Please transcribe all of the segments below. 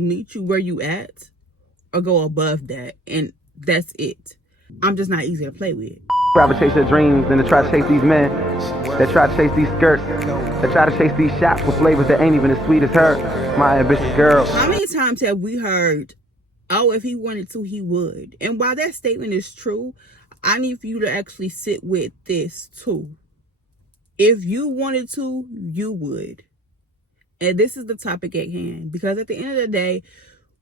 Meet you where you at or go above that, and that's it. I'm just not easy to play with. Rather chase your dreams than to try to chase these men that try to chase these skirts, that try to chase these shots with flavors that ain't even as sweet as her. My ambitious girl. How many times have we heard, oh, if he wanted to, he would? And while that statement is true, I need for you to actually sit with this too. If you wanted to, you would. And this is the topic at hand, because at the end of the day,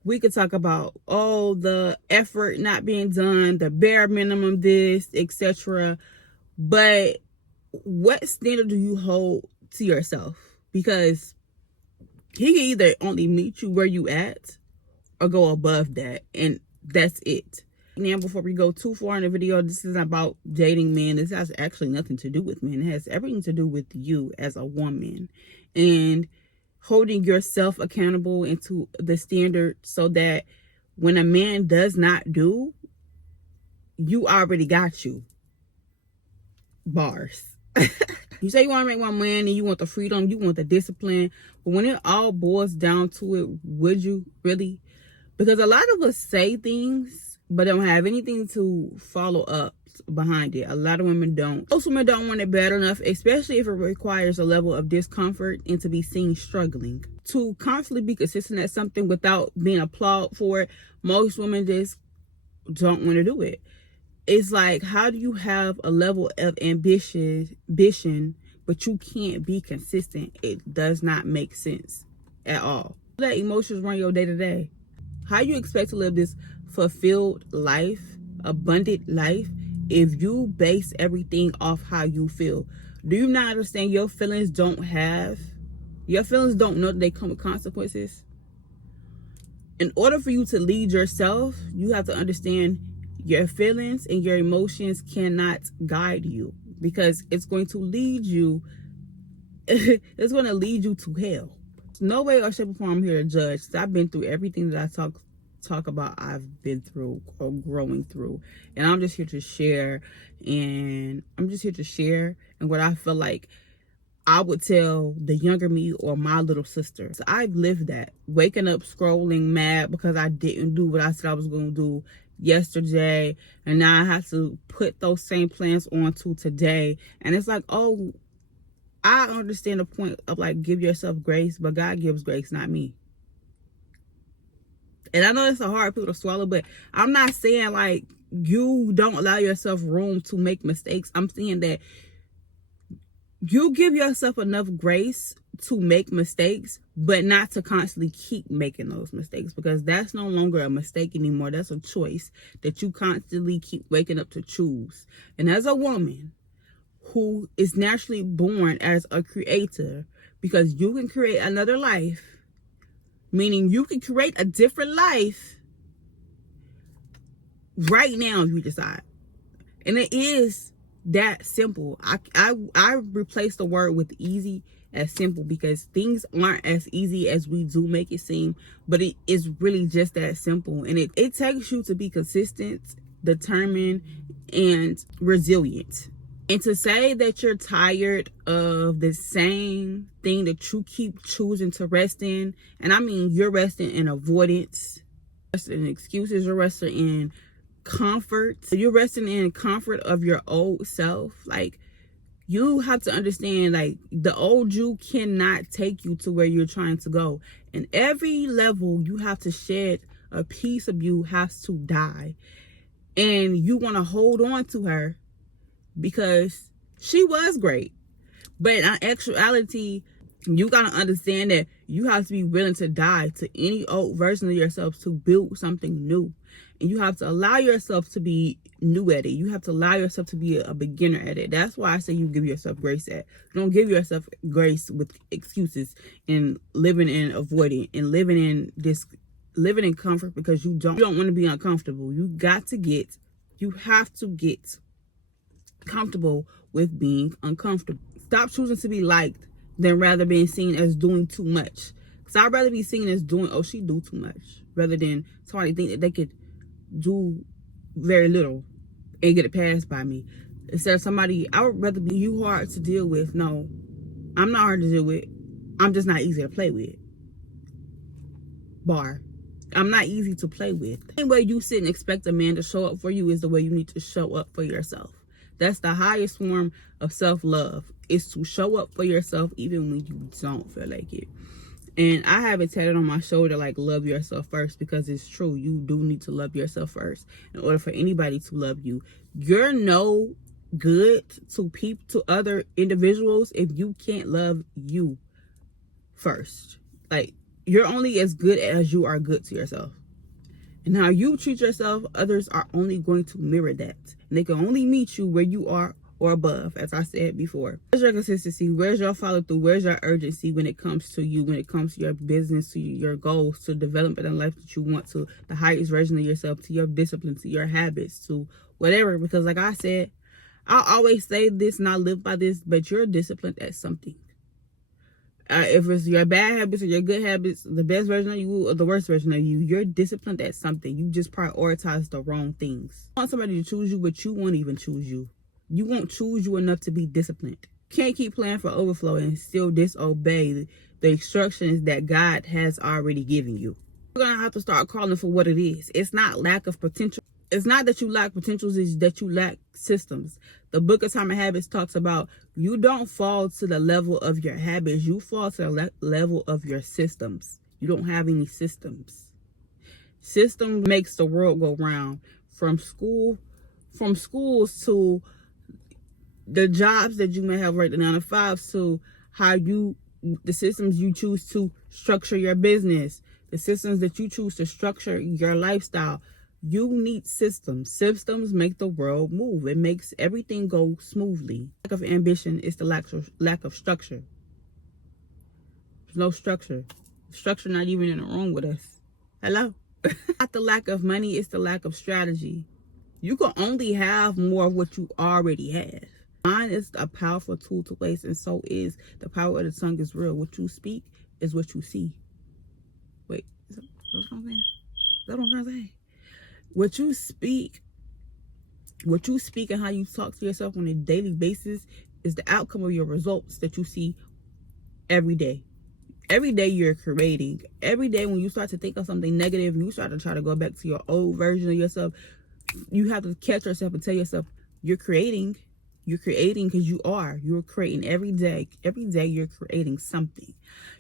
we could talk about, oh, the effort not being done, the bare minimum this, etc. But what standard do you hold to yourself? Because he can either only meet you where you at or go above that, and that's it. Now, before we go too far in the video, this isn't about dating men. This has actually nothing to do with men. It has everything to do with you as a woman and holding yourself accountable into the standard, so that when a man does not do, you already got you. Bars. You say you want to make one man and you want the freedom, you want the discipline, but when it all boils down to it, would you really? Because a lot of us say things but don't have anything to follow up behind it. A lot of women don't. Most women don't want it bad enough, especially if it requires a level of discomfort and to be seen struggling. To constantly be consistent at something without being applauded for it, most women just don't want to do it. It's like, how do you have a level of ambition, but you can't be consistent? It does not make sense at all. Let emotions run your day to day. How you expect to live this fulfilled life, abundant life, if you base everything off how you feel? Do you not understand your feelings don't know that they come with consequences? In order for you to lead yourself, you have to understand your feelings and your emotions cannot guide you, because it's going to lead you it's going to lead you to hell. No way or shape or form I'm here to judge. I've been through everything that I talk about. I've been through or growing through, and I'm just here to share. And what I feel like I would tell the younger me or my little sister. So I've lived that, waking up scrolling mad because I didn't do what I said I was going to do yesterday, and now I have to put those same plans on to today. And it's like, oh, I understand the point of like, give yourself grace, but God gives grace, not me. And I know it's a hard pill to swallow, but I'm not saying like you don't allow yourself room to make mistakes. I'm saying that you give yourself enough grace to make mistakes, but not to constantly keep making those mistakes, because that's no longer a mistake anymore. That's a choice that you constantly keep waking up to choose. And as a woman who is naturally born as a creator, because you can create another life, meaning you can create a different life right now if you decide. And it is that simple. I replace the word with easy as simple, because things aren't as easy as we do make it seem, but it is really just that simple. And it takes you to be consistent, determined, and resilient. And to say that you're tired of the same thing that you keep choosing to rest in, and I mean you're resting in avoidance, resting in excuses, you're resting in comfort, you're resting in comfort of your old self. Like, you have to understand, like, the old you cannot take you to where you're trying to go. And every level you have to shed, a piece of you has to die. And you want to hold on to her because she was great. But in actuality, you got to understand that you have to be willing to die to any old version of yourself to build something new. And you have to allow yourself to be new at it. You have to allow yourself to be a beginner at it. That's why I say you give yourself grace at. You don't give yourself grace with excuses and living in avoiding and living in comfort, because you don't want to be uncomfortable. You have to get comfortable with being uncomfortable. Stop choosing to be liked than rather being seen as doing too much. Because I'd rather be seen as doing, oh, she do too much, rather than somebody think that they could do very little and get it passed by me. Instead of somebody, I would rather be you hard to deal with. No, I'm not hard to deal with. I'm just not easy to play with. bar. I'm not easy to play with. The same way you sit and expect a man to show up for you is the way you need to show up for yourself. That's the highest form of self-love, is to show up for yourself even when you don't feel like it. And I have it tatted on my shoulder, like, love yourself first, because it's true. You do need to love yourself first in order for anybody to love you. You're no good to other individuals if you can't love you first. Like, you're only as good as you are good to yourself. And how you treat yourself, others are only going to mirror that. And they can only meet you where you are or above, as I said before. Where's your consistency? Where's your follow through? Where's your urgency when it comes to you, when it comes to your business, to your goals, to developing the life that you want, to the highest version of yourself, to your discipline, to your habits, to whatever? Because like I said, I always say this and I live by this, but you're disciplined at something. If it's your bad habits or your good habits, the best version of you or the worst version of you, you're disciplined at something. You just prioritize the wrong things. You want somebody to choose you, but you won't even choose you. You won't choose you enough to be disciplined. Can't keep playing for overflow and still disobey the instructions that God has already given you. You're going to have to start calling for what it is. It's not lack of potential. It's not that you lack potentials, it's that you lack systems. The book Atomic Habits talks about you don't fall to the level of your habits. You fall to the level of your systems. You don't have any systems. System makes the world go round. From schools to the jobs that you may have right now, 9-to-5s, to the systems you choose to structure your business, the systems that you choose to structure your lifestyle. You need systems. Systems make the world move. It makes everything go smoothly. Lack of ambition is the lack of structure. There's no structure. Structure not even in the room with us. Hello? Not the lack of money, it's the lack of strategy. You can only have more of what you already have. Mind is a powerful tool to waste, and so is the power of the tongue is real. What you speak is what you see. Wait, is that what I'm saying? Is that what I'm trying to say? What you speak and how you talk to yourself on a daily basis is the outcome of your results that you see every day. Every day you're creating. Every day when you start to think of something negative, you start to try to go back to your old version of yourself, you have to catch yourself and tell yourself, you're creating. You're creating because you're creating every day. Every day you're creating something.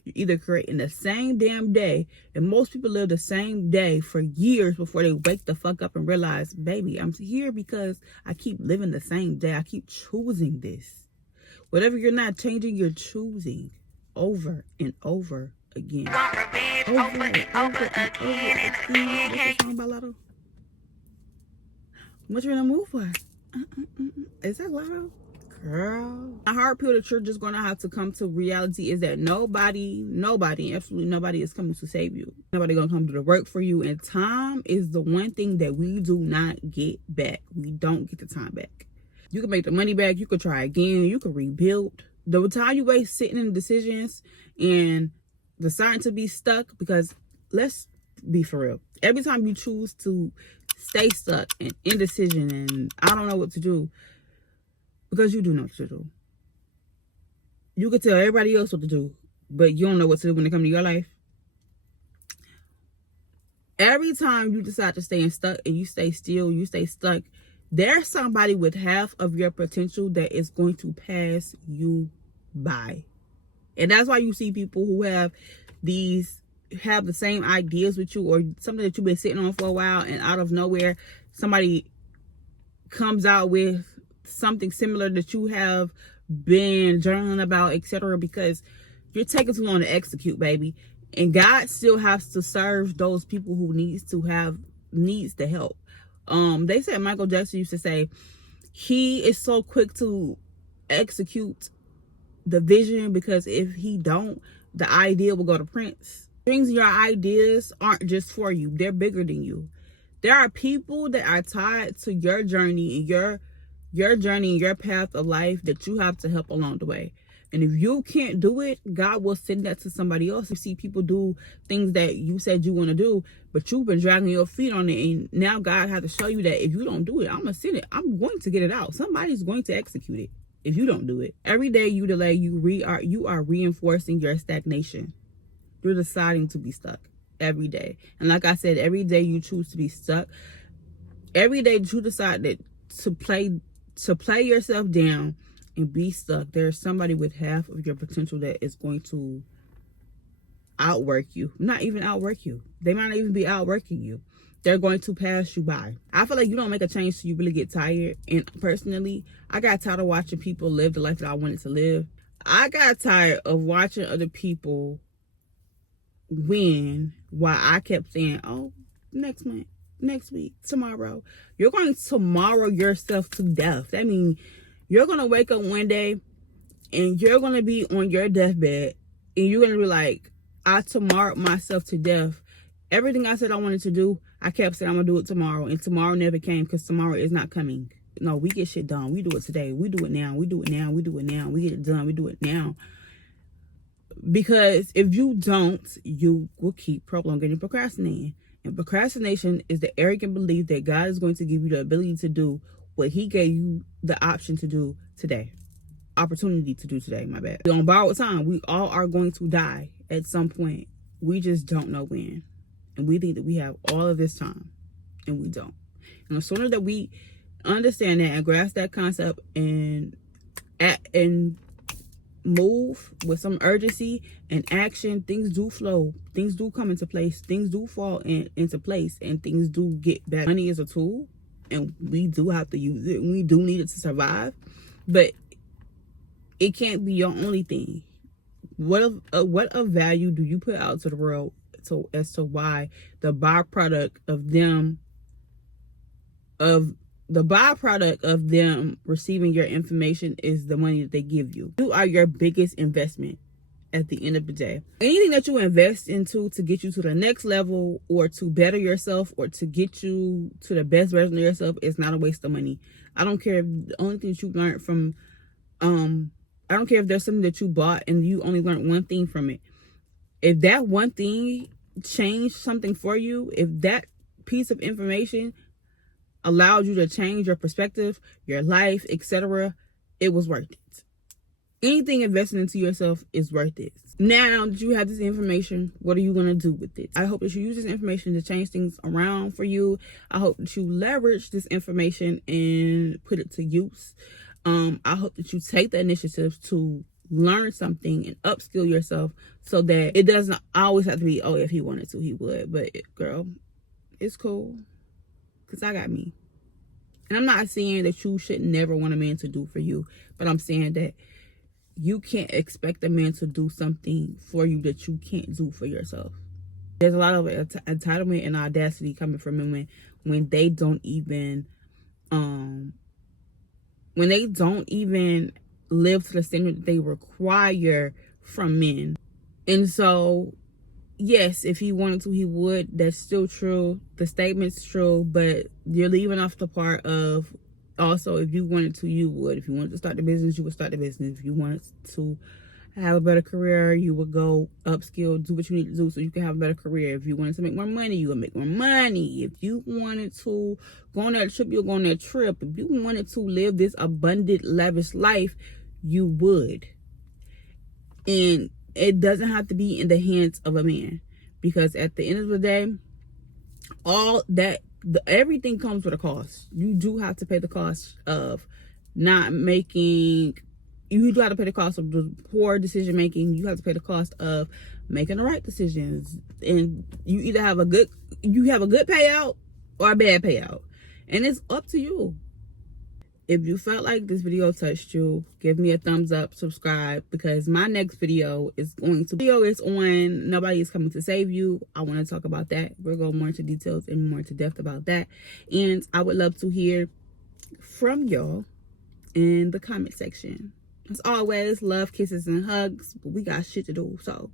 You're either creating the same damn day, and most people live the same day for years before they wake the fuck up and realize, baby, I'm here because I keep living the same day. I keep choosing this. Whatever you're not changing, you're choosing over and over again. Over and over again. What's the song by Lotto? What you gonna move for? Is that Lotto? Girl. A hard pill that you're just gonna have to come to reality is that nobody, absolutely nobody is coming to save you. Nobody gonna come do the work for you. And time is the one thing that we do not get back. We don't get the time back. You can make the money back. You could try again. You could rebuild. The time you waste sitting in decisions and deciding to be stuck, because let's be for real. Every time you choose to stay stuck and indecision and I don't know what to do, because you do know what to do. You can tell everybody else what to do, but you don't know what to do when it comes to your life. Every time you decide to stay stuck and you stay still, you stay stuck, there's somebody with half of your potential that is going to pass you by. And that's why you see people who have the same ideas with you, or something that you've been sitting on for a while, and out of nowhere somebody comes out with something similar that you have been journaling about, etc., because you're taking too long to execute, baby. And God still has to serve those people who needs the help. They said Michael Jackson used to say he is so quick to execute the vision, because if he don't, the idea will go to Prince. Things, your ideas aren't just for you, they're bigger than you. There are people that are tied to your journey and your journey and your path of life that you have to help along the way. And if you can't do it, God will send that to somebody else. You see people do things that you said you want to do, but you've been dragging your feet on it, and now God has to show you that if you don't do it, I'm gonna send it. I'm going to get it out. Somebody's going to execute it if you don't do it. Every day you delay, you are reinforcing your stagnation. You're deciding to be stuck. every day. And like I said, every day you choose to be stuck, every day you decide that to play yourself down and be stuck, there's somebody with half of your potential that is going to outwork you. Not even outwork you. They might not even be outworking you. They're going to pass you by. I feel like you don't make a change till you really get tired. And personally, I got tired of watching people live the life that I wanted to live. I got tired of watching other people win while I kept saying, oh, next month, next week, tomorrow. You're going to tomorrow yourself to death. That means you're going to wake up one day and you're going to be on your deathbed and you're going to be like, I tomorrowed myself to death. Everything I said I wanted to do, I kept saying I'm going to do it tomorrow. And tomorrow never came because tomorrow is not coming. No, we get shit done. We do it today. We do it now. We do it now. We do it now. We get it done. We do it now. Because if you don't, you will keep prolonging and procrastinating. And procrastination is the arrogant belief that God is going to give you the ability to do what he gave you the option to do today. Opportunity to do today, my bad. On borrowed time, we all are going to die at some point. We just don't know when. And we think that we have all of this time. And we don't. And the sooner that we understand that and grasp that concept and move with some urgency and action, things do flow, things do come into place, things do fall into place, and things do get better. Money is a tool and we do have to use it and we do need it to survive, but it can't be your only thing. What of value do you put out to the world as to why the byproduct of them receiving your information is the money that they give you? You are your biggest investment at the end of the day. Anything that you invest into to get you to the next level or to better yourself or to get you to the best version of yourself is not a waste of money. I don't care if the only thing that you learned from, I don't care if there's something that you bought and you only learned one thing from it. If that one thing changed something for you, if that piece of information allowed you to change your perspective, your life, etc., it was worth it. Anything invested into yourself is worth it. Now that you have this information, what are you going to do with it? I hope that you use this information to change things around for you. I hope that you leverage this information and put it to use. I hope that you take the initiative to learn something and upskill yourself so that it doesn't always have to be, oh, if he wanted to, he would. But girl, it's cool. Because I got me. And I'm not saying that you should never want a man to do for you. But I'm saying that you can't expect a man to do something for you that you can't do for yourself. There's a lot of entitlement and audacity coming from women when they don't even live to the standard that they require from men. And so, yes, if he wanted to, he would. That's still true. The statement's true, but you're leaving off the part of also, if you wanted to, you would. If you wanted to start the business, you would start the business. If you wanted to have a better career, you would go upskill, do what you need to do so you can have a better career. If you wanted to make more money, you would make more money. If you wanted to go on that trip, you'll go on that trip. If you wanted to live this abundant, lavish life, you would. And it doesn't have to be in the hands of a man, because at the end of the day, everything comes with a cost. You do have to pay the cost of you do have to pay the cost of the poor decision making. You have to pay the cost of making the right decisions. And you either have a good payout or a bad payout. And it's up to you. If you felt like this video touched you, give me a thumbs up, subscribe, because my next video is on Nobody Is Coming to Save You. I want to talk about that. We'll go more into details and more into depth about that. And I would love to hear from y'all in the comment section. As always, love, kisses, and hugs, but we got shit to do. So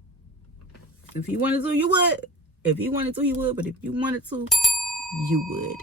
if he wanted to, you would. If he wanted to, he would. But if you wanted to, you would.